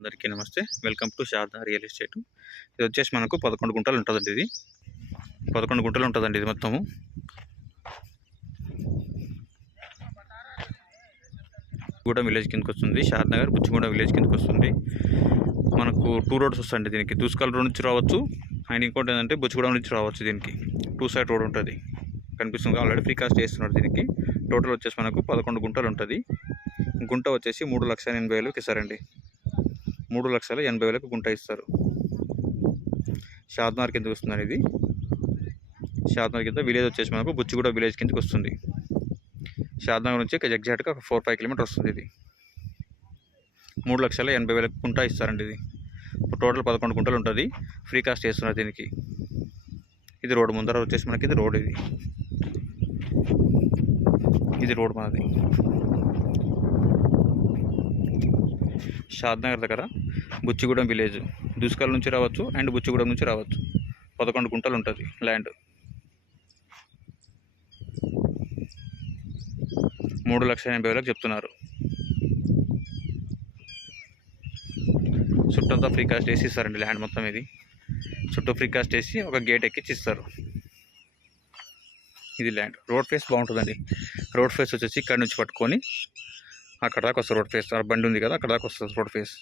అందరికీ నమస్తే. Welcome to Sharada real estate. ఇది వచ్చేసి మనకు 11 గుంటలు ఉంటుందండి. ఇది 11 గుంటలు ఉంటుందండి. ఇది మొత్తము గూడెం విలేజ్ కిందకి వస్తుంది. షాద్నగర్ బుచ్చిగూడెం విలేజ్ కిందకి వస్తుంది. మనకు 2 రోడ్స్ వస్తాయండి దీనికి. దూస్కల్ రోడ్ నుంచి రావచ్చు, అండ్ ఇంకోటి ఏంటంటే బుచ్చిగూడెం నుంచి రావచ్చు. దీనికి 2 సైడ్ రోడ్ ఉంటుంది, కనిపిస్తుంది. ఆల్రెడీ ఫ్రీ కాస్ట్ చేస్తున్నారు దీనికి. టోటల్ వచ్చేసి మనకు 11 గుంటలు ఉంటుంది. గుంట వచ్చేసి 3,80,000 ఇస్తారండి. 3,80,000 గుంట ఇస్తారు. షాద్నగర్ కిందకి వస్తుందండి ఇది. షాద్నగర్ కింద విలేజ్ వచ్చేసి మనకు బుచ్చిగూడ విలేజ్ కిందకి వస్తుంది. షాద్నగర్ నుంచి ఎగ్జాక్ట్గా 4-5 కిలోమీటర్ వస్తుంది. ఇది 3,80,000 గుంట ఇస్తారండి. ఇది టోటల్ 11 గుంటలు ఉంటుంది. ఫ్రీ కాస్ట్ చేస్తున్నారు దీనికి. ఇది రోడ్ ముందర వచ్చేసి మనకి ఇది రోడ్. ఇది రోడ్ మనది. షాద్నగర్ దగ్గర బుచ్చిగూడెం విలేజ్. దూస్కల్ నుంచి రావచ్చు అండ్ బుచ్చిగూడెం నుంచి రావచ్చు. 11 గుంటలు ఉంటుంది ల్యాండ్. 3,80,000 చెప్తున్నారు. చుట్టంతా ఫ్రీ కాస్ట్ వేసి ఇస్తారండి ల్యాండ్ మొత్తం. ఇది చుట్టూ ఫ్రీ కాస్ట్ వేసి ఒక గేట్ ఎక్కించి ఇస్తారు. ఇది ల్యాండ్. రోడ్ ఫేస్ బాగుంటుందండి. రోడ్ ఫేస్ వచ్చేసి ఇక్కడ నుంచి పట్టుకొని అక్కడ దాకా వస్తుంది. రోడ్ ఫేస్ బండి ఉంది కదా, అక్కడ దాకా వస్తుంది రోడ్ ఫేస్.